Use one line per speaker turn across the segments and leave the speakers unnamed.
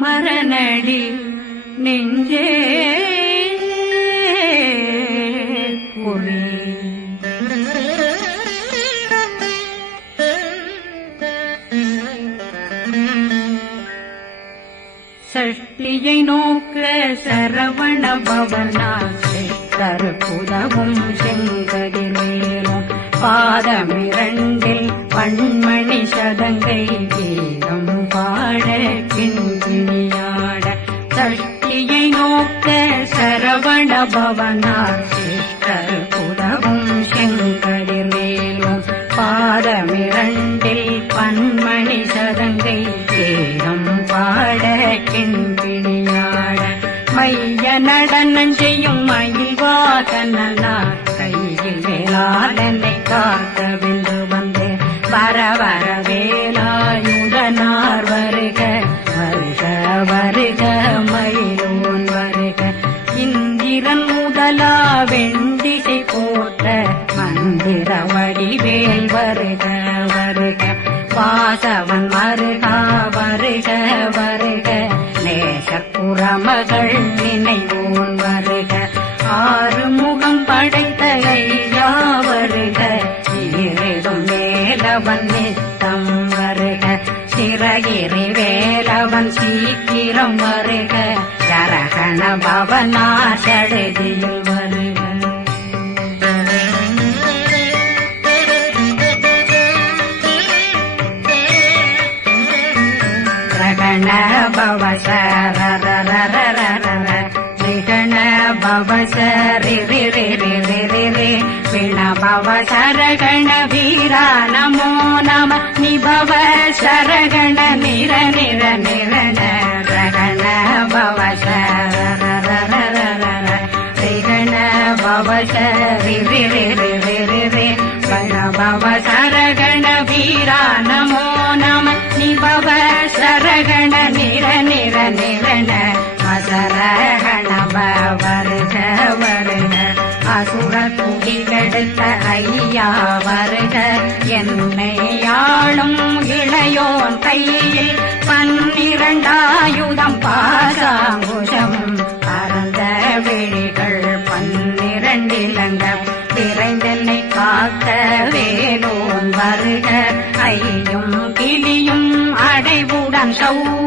உமரனடி பாதமிரண்டில் பன்மணி சதங்கை கீதம் பாட கிண்பிணியாட மைய நடனம் செய்யும் மயில் கையில் வேளாடனை காக்க வென்று வந்து. வர வர வேலாயுதனார் வருக வருக வருக மயிலோன் வருக. இந்திரன் முதலா மந்திர வடிவேல் வருக வருக. வாசவன் வருகா வருக வருக. நேசப்புற மகள் நினைவோன் வருக. ஆறு முகம் படைத்த ஐயா வருக இருடும் மேலவன் நித்தம் வருக. சிறகிரி வேலவன் சீக்கிரம் வருக. கரகண பவனா சடுதியில் நிபவ சரகண நிர நிர நிரண ரகண பவச ரிகண பவச ரிரி ரிரி ரிரி ரி பவ சரகண வீரா நமோ நம நிபவ சரகண நிர நிர நிரண மசரகண வருக வருக அசுர குடிகெடுத்த ஐயா வருக என்னை ஆளும் இளையோன் கையில் பன்னிரண்டாயுதம் பாசாங்குஷம். பரந்த விழிகள் பன்னிரண்டிலங்க விரைந்தென்னை காக்க வேலோன் வருக. ஐயும் கிளியும் அடைவுடன் சௌ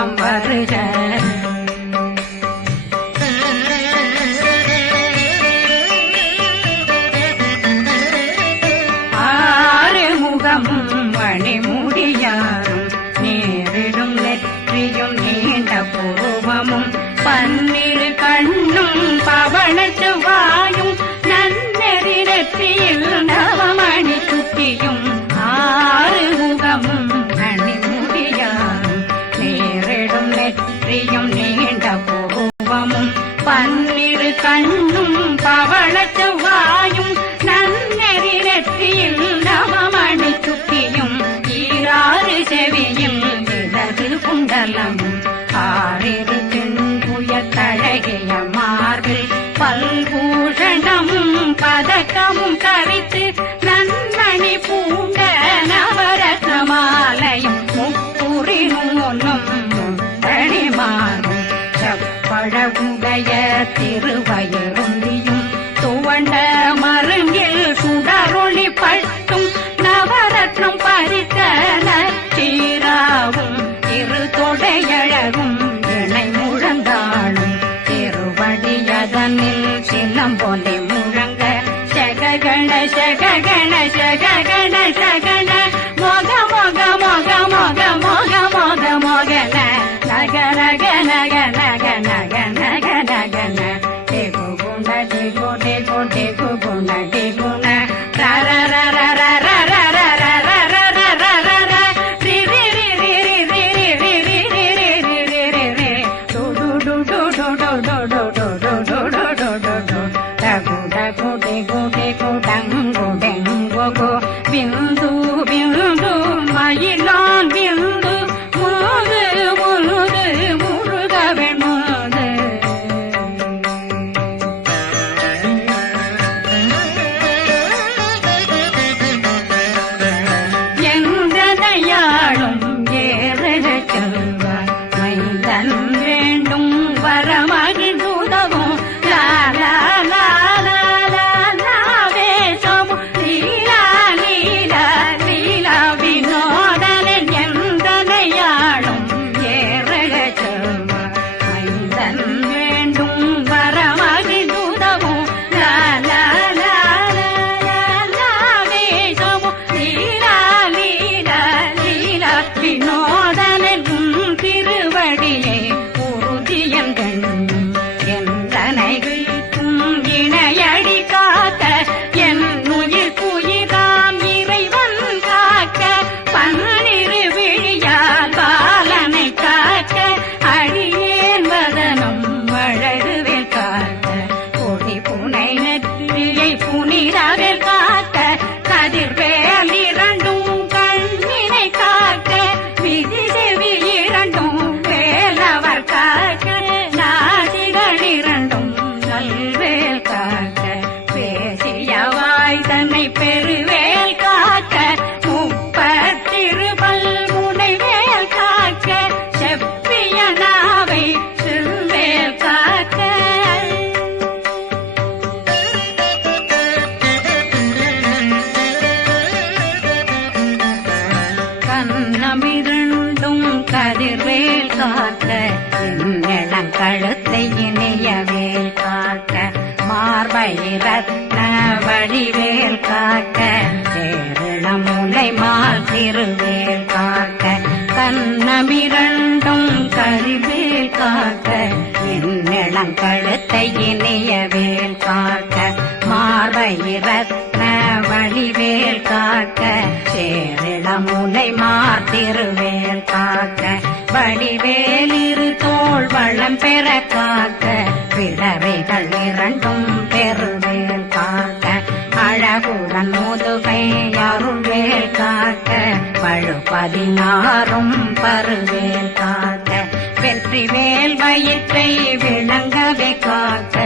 சிவகுகந்தினம் பன்னிரு கண்ணும் பவள செவ்வாயும் நன்னெறி நெற்றியில் நவமணி சுட்டியும் ஈராறு செவியும் விலகு குண்டலமும் 盖盖来晒盖盖来晒盖来我家 களமுலை மாசிறுவேல் காக்க. கண்ணமிரண்டும் கருவேல் காக்க. என்னிடம் கழுத்தை இணையவேல் காக்க. மார்பயிரத்ன வழிவேல் காக்க. சேரிடமுனை மாத்திருவேல் காக்க. வடிவேலிரு தோல் வளம் பெற காக்க. பிறவைகள் இரண்டும் பதினாறும் பருவேல் காக்க வெற்றி வேல் வயிற்றை விளங்கவே காக்க.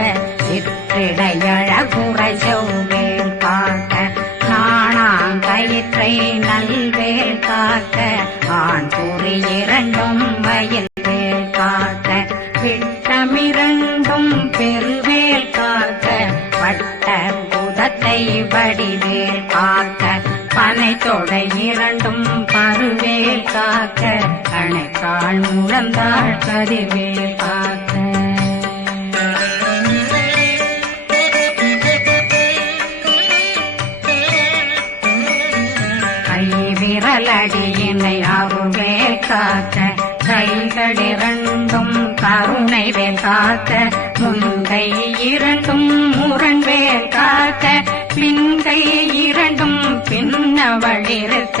வாழ் உழந்தாள் கதிர்வேல் பார்க்க கை விரலடியினை அருவேல் காத்த கைகளிரண்டும் கருணை வேல் காத்த முந்தை இரண்டும் முரண்வேல் காத்த பின்கை இரண்டும் பின்னவளிருக்க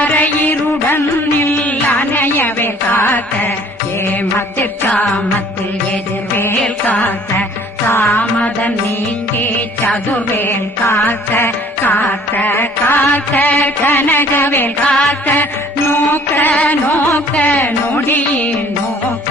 அரையிருடன் அணையவே காக்க ஏமத்தில் காமத்தில் எதிர்வேல் காக்க தாமதம் நீங்கே சதுவேல் காக்க காக்க காக்க கனகவேல் காக்க நோக்க நோக்க நொடியே நோக்க.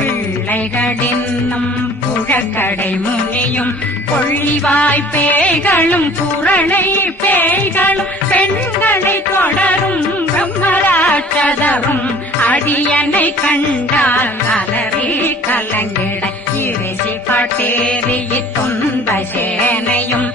பிள்ளைகளின்னும் புழக்கடை முனியும் கொள்ளிவாய் பேய்களும் குரளை பேய்களும் பெண்களை தொடரும் பிரம்மராட்சதரும் அடியனை கண்டால் அலறி கலங்கிட. இரிசி பட்டேறிய துன்ப சேனையும்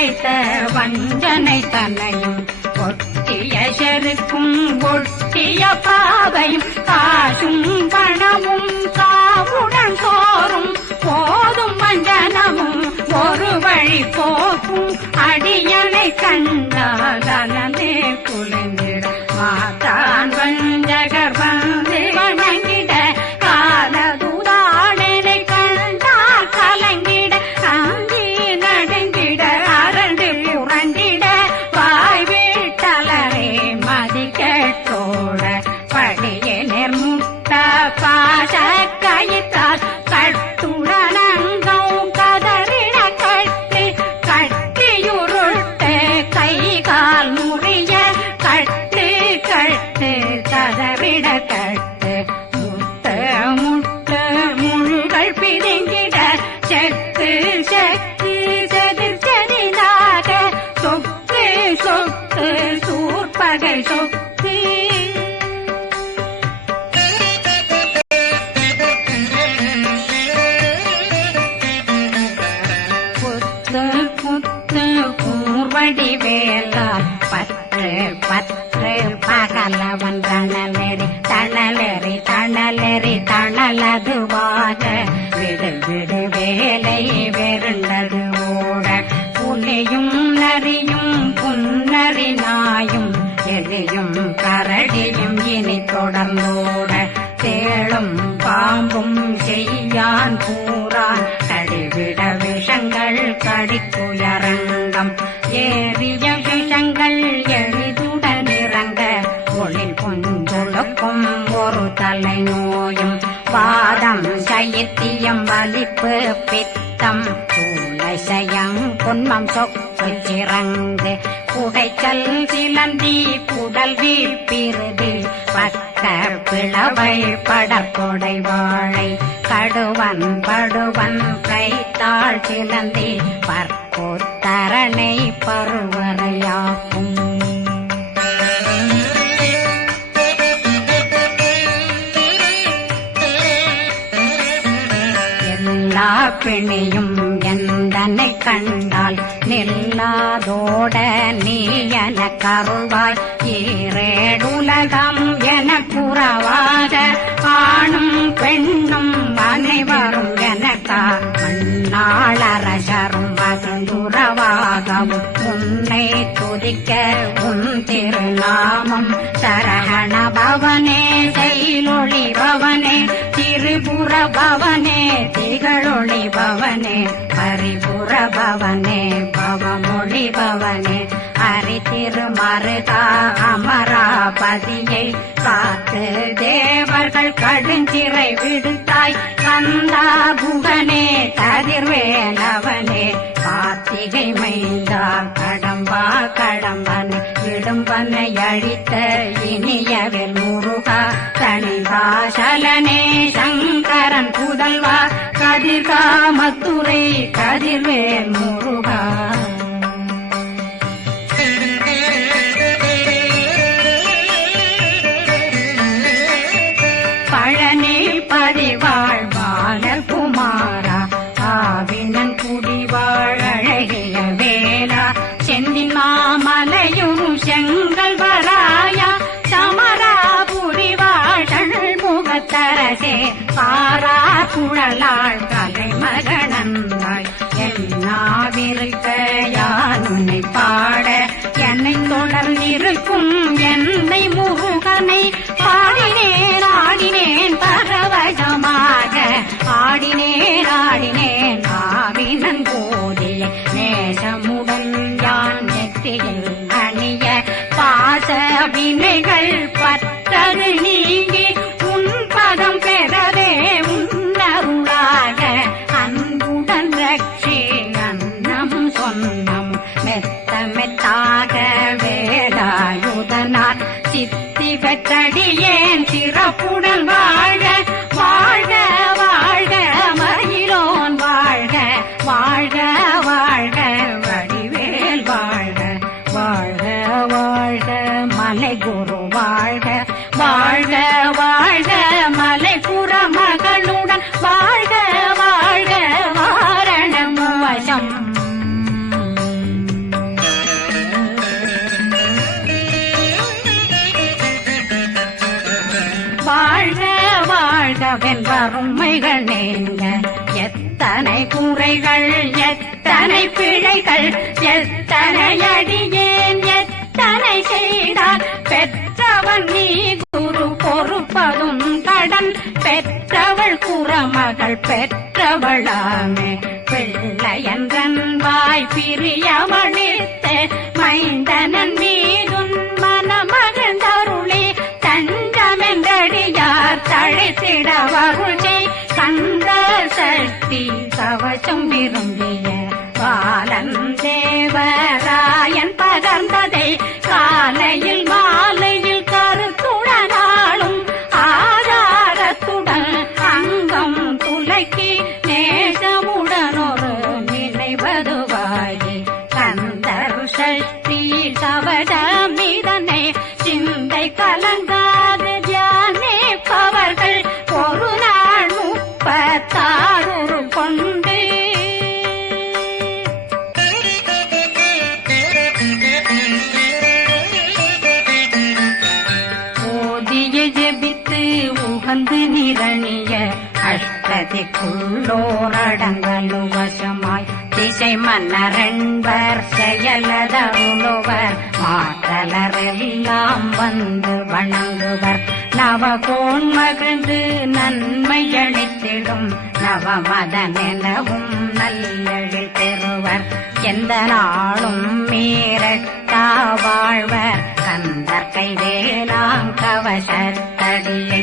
மனையில் வஞ்சனை தன்னையும் ஒட்டிய செருக்கும் ஒட்டிய பாவையும் காசும் பணமும் சாவுடன் சோறும் போதும் வஞ்சனமும் ஒரு வழி போக்கும் அடியனை கண்டால் அலனே குலைந்திட மாத்தான் விஷங்கள் எளிதுடன் இறங்க தொழில் கொஞ்சொழுக்கும் ஒரு தலை நோயும் பாதம் சைத்தியம் வலிப்பு பித்தம். சூளசயம் குன்மம் சொக்கு சிறங்கு. குடைச்சல் சிலந்தி குடல் வீழ்பிருதி பக்க பிளவை படற்கொடை வாழை. கடுவன் படுவன் கைத்தாள் சிலந்தி. பற்போத்தரணை பருவரையாக்கும் எல்லா பிணியும் எந்தனை கண்டால் நில்லாதோட நீ என கருள்வாய். ஈரேடுலகம் என புறவாக ஆணும் பெண்ணும் அனைவரும் எனக்கா மண்ணாளரசரும் மகந்துறவாகவும் உன்னை துதிக்க உன் திருநாமம் சரகண பவனே செயலொளி பரிபுற பவனே திகழொளி பவனே பரிபுற பவனே பவமொழி பவனே. அரி திருமருதா அமராபதியை காத்து தேவர்கள் கடுஞ்சிறை விடுத்தாய். கந்தா புகனே கதிர்வேலவனே கார்த்திகை மைந்தா கடம்பா கடம்பன் விடும்பனை அழித்த இனியவில் முருகா தனி தனிதாசலனே சங்கரன் புதல்வா கதிர்காமத்துறை கதிர்வேல் முருகா. பாச வினைகள் பற்றது நீங்கி உன் பதம் பெறவே உன்னருளாக. அன்புடன் ரட்சி அன்னம் சொன்னம் மெத்த மெத்தாக வேலாயுதனார் சித்தி பெற்றடியேன் சிறப்புடன் எத்தனை பிழைகள் எத்தனை அடியேன் எத்தனை செய்தார்? பெற்றவன் நீ குரு பொறுப்பதும் கடன் பெற்றவள் குறமகள் பெற்றவளாமே. பிள்ளையன்றன் வாய் பிரியவழித்த மைந்தனன் மீதும் மனமகிழ்ந்தருளே. தஞ்சமென்றடியார் தழைத்திட வருஜை கந்த சக்தி கவசம் விரும்பிய தேவராயன் பகர்ந்ததை காலையில் அஷ்டதிக்குள்ளோரடங்கலு வசமாய் திசை மன்னரன்பர் செயலதருளுவர் மாற்றலரெல்லாம் வந்து வணங்குவர். நவகோன் மகிழ்ந்து நன்மை அளித்திடும் நவமதனெனவும் நல்லெழில் பெறுவர். எந்த நாளும் மீறட்டா வாழ்வர். கந்தர் கைவேலாம் கவசத்தடியை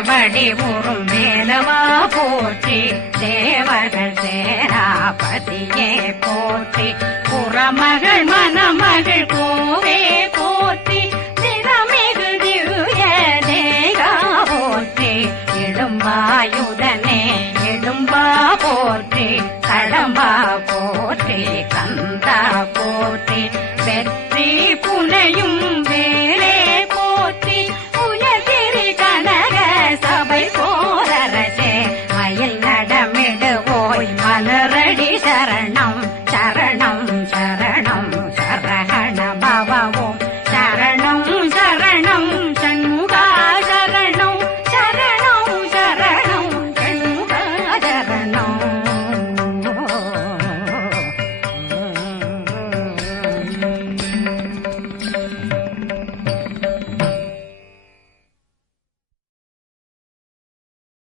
மேவியபடி உறும் வேலவா போற்றி தேவர்கள் சேராபதியே போற்றி. புறமகள் மணமகள் கோவே போற்றி திறமிகு திவ்ய தேகா போற்றி. இடும்பாயுதனே இடும்பா போற்றி கடம்பா